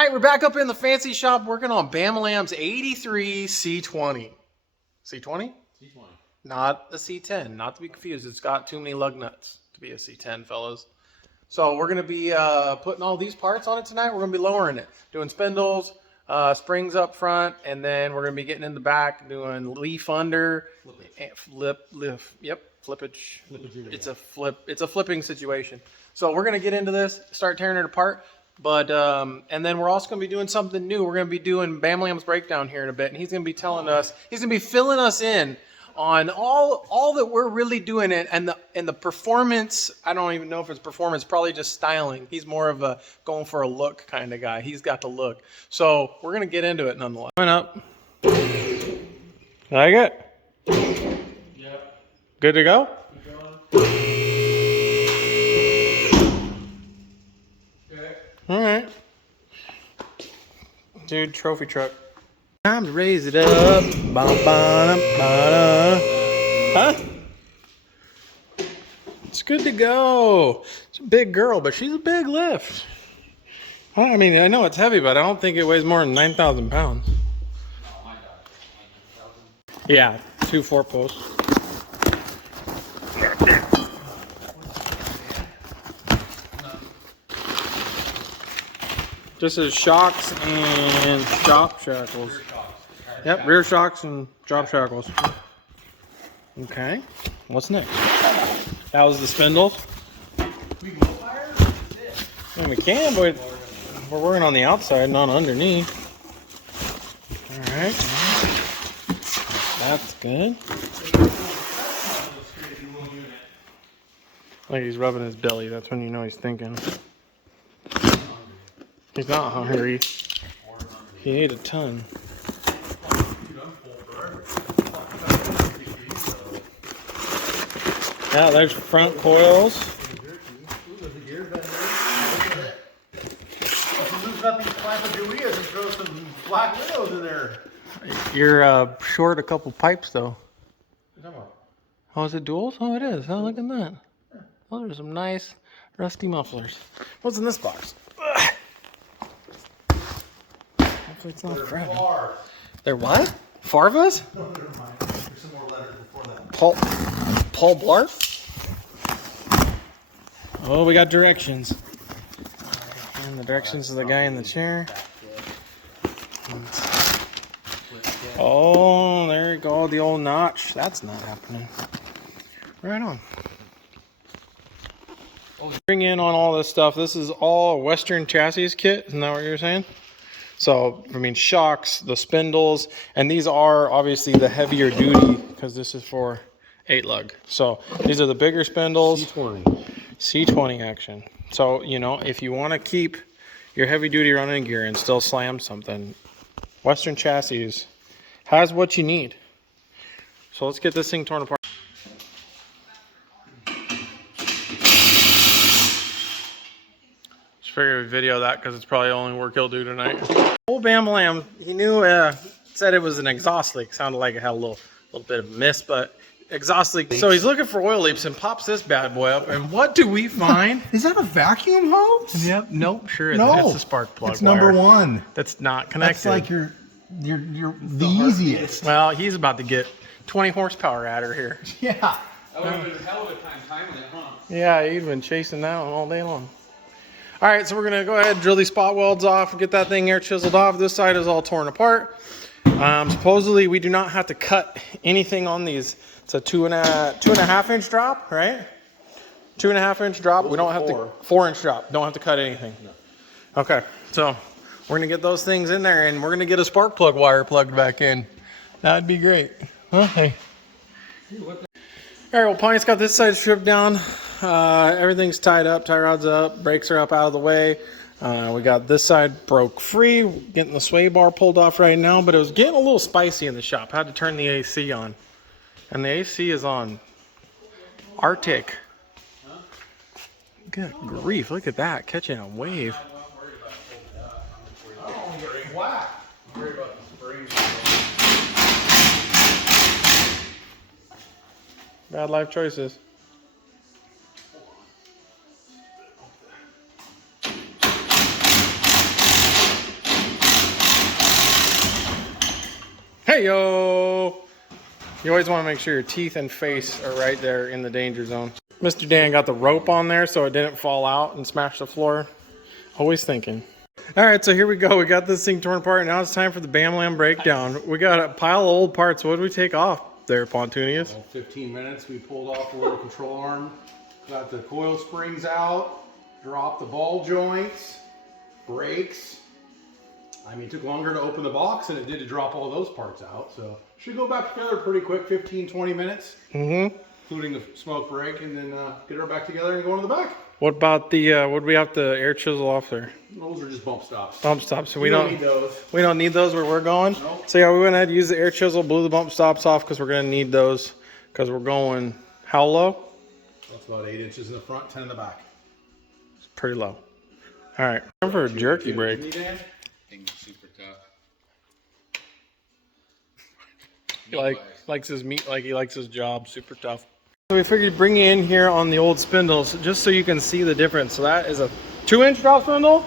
All right, we're back up in the fancy shop working on Bamalam's 83 C20. C20? C20. Not a C10, not to be confused. It's got too many lug nuts to be a C10, fellas. So we're going to be putting all these parts on it tonight. We're going to be lowering it, doing spindles, springs up front, and then we're going to be getting in the back, doing leaf under, flippage. It's a flipping situation. So we're going to get into this, start tearing it apart. But and then we're also going to be doing something new. We're going to be doing Bamalam's breakdown here in a bit, and he's going to be telling us, he's going to be filling us in on all that we're really doing it, and the performance. I don't even know if it's performance, probably just styling. He's more of a going for a look kind of guy. He's got the look. So we're going to get into it nonetheless. Coming up. Like it? Yep. Good to go? All right. Dude, trophy truck. Time to raise it up. Huh? It's good to go. It's a big girl, but she's a big lift. I mean, I know it's heavy, but I don't think it weighs more than 9,000 pounds. Yeah, 2 4 posts. This is shocks and drop shackles. Yep, rear shocks and drop shackles. Okay, what's next? That was the spindles. We can go higher? Yeah, we can, but we're working on the outside, not underneath. All right, that's good. Like he's rubbing his belly. That's when you know he's thinking. He's not hungry. He ate a ton. Yeah, there's front coils. You're short a couple pipes though. Oh, is it duals? Oh, it is. Oh, look at that. Oh, there's some nice rusty mufflers. What's in this box? Hopefully it's not Fred. They're what? Farvas? No, never mind. There's some more letters before that. Paul Blart? Oh, we got directions. And the directions of the guy in the chair. Oh, there you go. The old notch. That's not happening. Right on. Bring in on all this stuff. This is all Western chassis kit. Isn't that what you were saying? So, I mean, shocks, the spindles, and these are obviously the heavier duty because this is for 8 lug. So these are the bigger spindles. C20 action. So, you know, if you want to keep your heavy duty running gear and still slam something, Western chassis has what you need. So let's get this thing torn apart. Figure video that because it's probably the only work he'll do tonight. Old Bamalam, he knew, said it was an exhaust leak. Sounded like it had a little bit of mist, but exhaust leak. So he's looking for oil leaks and pops this bad boy up. And what do we find? Is that a vacuum hose? Yep. Nope. Sure. No. It's a spark plug. It's number one. That's not connected. That's like you're the easiest. Well, he's about to get 20 horsepower at her here. Yeah. That would have been a hell of a time timing it, huh? Yeah, he'd been chasing that one all day long. All right, so we're going to go ahead and drill these spot welds off, get that thing air chiseled off. This side is all torn apart. Supposedly, we do not have to cut anything on these. It's a 2.5 inch drop, right? 2.5 inch drop. We don't have to 4 inch drop. Don't have to cut anything. No. Okay, so we're going to get those things in there, and we're going to get a spark plug wire plugged back in. That'd be great. Huh? Hey. All right, well, Pontiac's got this side stripped down. Everything's tied up, tie rods up, brakes are up out of the way. We got this side broke free, getting the sway bar pulled off right now, but it was getting a little spicy in the shop. Had to turn the AC on. And the AC is on Arctic. Good grief, look at that, catching a wave. Bad life choices. Hey, yo. You always want to make sure your teeth and face are right there in the danger zone. Mr. Dan got the rope on there so it didn't fall out and smash the floor. Always thinking. All right, so here we go. We got this thing torn apart. Now it's time for the Bam Lam breakdown. We got a pile of old parts. What did we take off there, Pontunius? 15 minutes. We pulled off the little control arm, got the coil springs out, dropped the ball joints, brakes. I mean, it took longer to open the box than it did to drop all those parts out. So should go back together pretty quick, 15, 20 minutes, including the smoke brake, and then get her back together and go into the back. What about the, what do we have to air chisel off there? Those are just bump stops. Bump stops. So we You don't need those. We don't need those where we're going. Nope. So yeah, we went ahead and used the air chisel, blew the bump stops off because we're going to need those because we're going how low? That's about 8 inches in the front, 10 in the back. It's pretty low. All right, time for a jerky break. Thing's super tough. He likes his meat like he likes his job. Super tough. So we figured bring you in here on the old spindles just so you can see the difference. So that is a 2-inch drop spindle,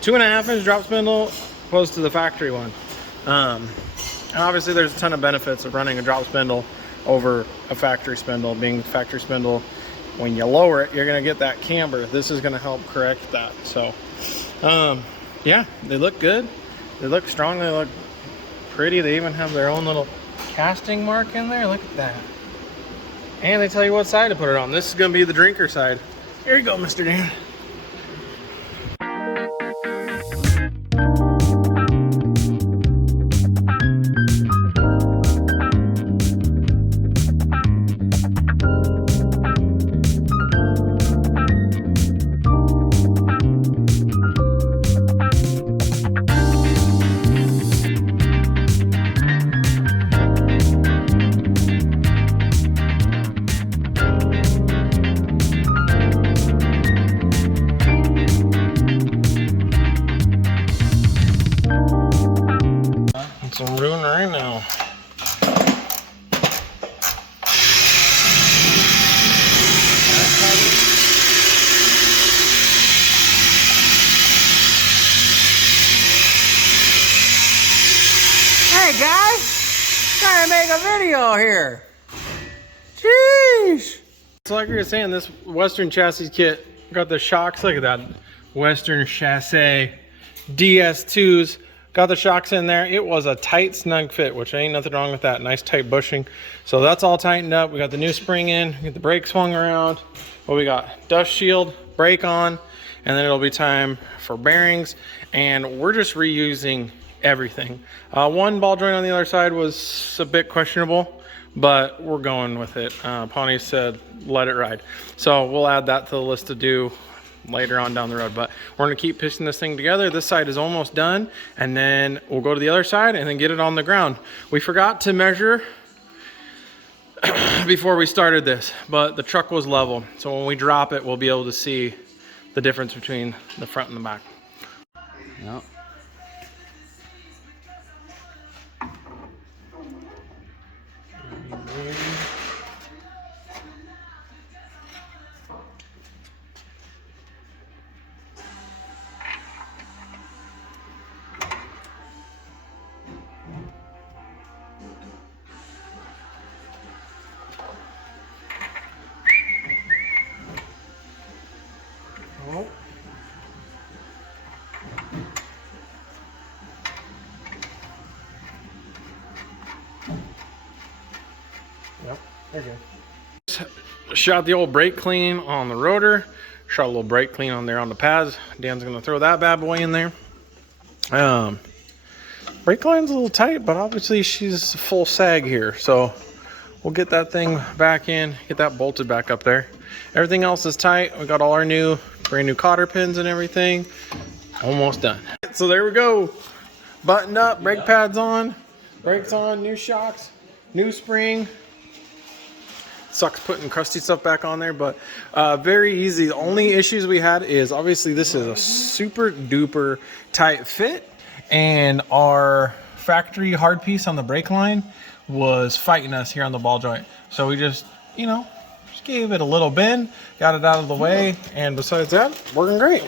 2.5 inch drop spindle opposed to the factory one. And obviously there's a ton of benefits of running a drop spindle over a factory spindle. Being the factory spindle, when you lower it, you're gonna get that camber. This is gonna help correct that. So yeah, they look good. They look strong. They look pretty. They even have their own little casting mark in there. Look at that. And they tell you what side to put it on. This is going to be the drinker side. Here you go, Mr. Dan. Some room right now. Hey guys, trying to make a video here. Jeez. So like we were saying, this Western chassis kit got the shocks. Look at that, Western chassis DS2s. Got the shocks in there. It was a tight, snug fit, which ain't nothing wrong with that. Nice tight bushing. So that's all tightened up. We got the new spring in, get the brake swung around. What we got? Dust shield, brake on, and then it'll be time for bearings. And we're just reusing everything. One ball joint on the other side was a bit questionable, but we're going with it. Pawnee said, let it ride. So we'll add that to the list to do later on down the road, but we're going to keep piecing this thing together. This side is almost done, and then we'll go to the other side and then get it on the ground. We forgot to measure before we started this, but the truck was level, so when we drop it, we'll be able to see the difference between the front and the back. Yep. Oh. Yep, there you go. Shot the old brake clean on the rotor. Shot a little brake clean on there on the pads. Dan's gonna throw that bad boy in there. Brake line's a little tight, but obviously she's full sag here, so we'll get that thing back in, get that bolted back up there. Everything else is tight. We got all our brand new cotter pins and everything. Almost done. So there we go. Buttoned up, brake pads on, brakes on, new shocks, new spring. Sucks putting crusty stuff back on there, but very easy. The only issues we had is obviously this is a super duper tight fit, and our factory hard piece on the brake line was fighting us here on the ball joint. So we just, just gave it a little bend, got it out of the way, and besides that, working great.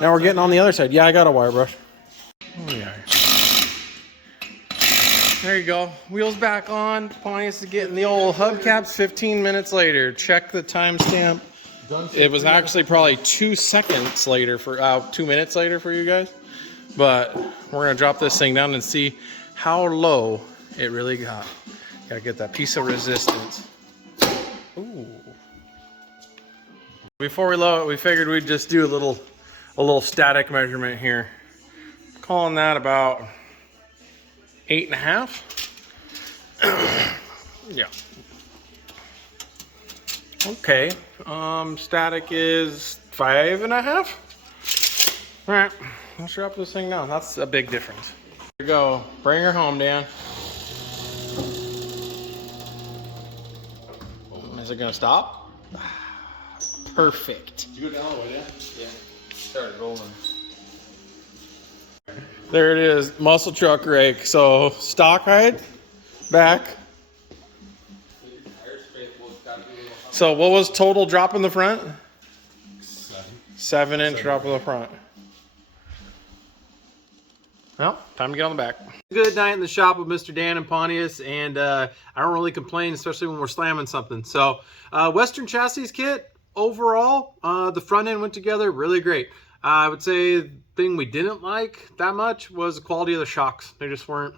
Now we're getting on the other side. Yeah, I got a wire brush. Oh, yeah. There you go. Wheels back on. Pontius is getting the old hubcaps 15 minutes later. Check the timestamp. It was actually probably 2 seconds later for 2 minutes later for you guys. But we're gonna drop this thing down and see how low it really got. Gotta get that piece of resistance. Ooh. Before we load it, we figured we'd just do a little static measurement here. Calling that about 8.5. Yeah. Okay. Static is 5.5. All right. Let's drop this thing down. That's a big difference. Here we go. Bring her home, Dan. Is it gonna stop? Perfect. Did you go down all the way down? Yeah. Started rolling. There it is, muscle truck rake. So stock height, back. So what was total drop in the front? 7-inch drop in the front. Well, time to get on the back. Good night in the shop with Mr. Dan and Pontius, and I don't really complain, especially when we're slamming something. So Western Chassis kit, overall, the front end went together really great. I would say the thing we didn't like that much was the quality of the shocks. They just weren't,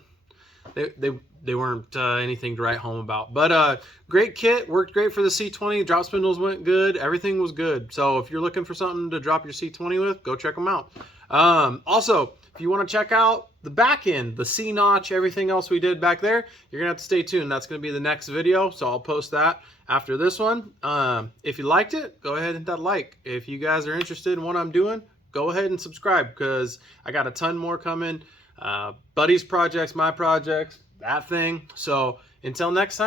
they weren't anything to write home about. But great kit, worked great for the C20. Drop spindles went good. Everything was good. So if you're looking for something to drop your C20 with, go check them out. Also, if you want to check out the back end, the C-notch, everything else we did back there, you're going to have to stay tuned. That's going to be the next video, so I'll post that after this one. If you liked it, go ahead and hit that like. If you guys are interested in what I'm doing, go ahead and subscribe, because I got a ton more coming. Buddy's projects, my projects, that thing. So until next time.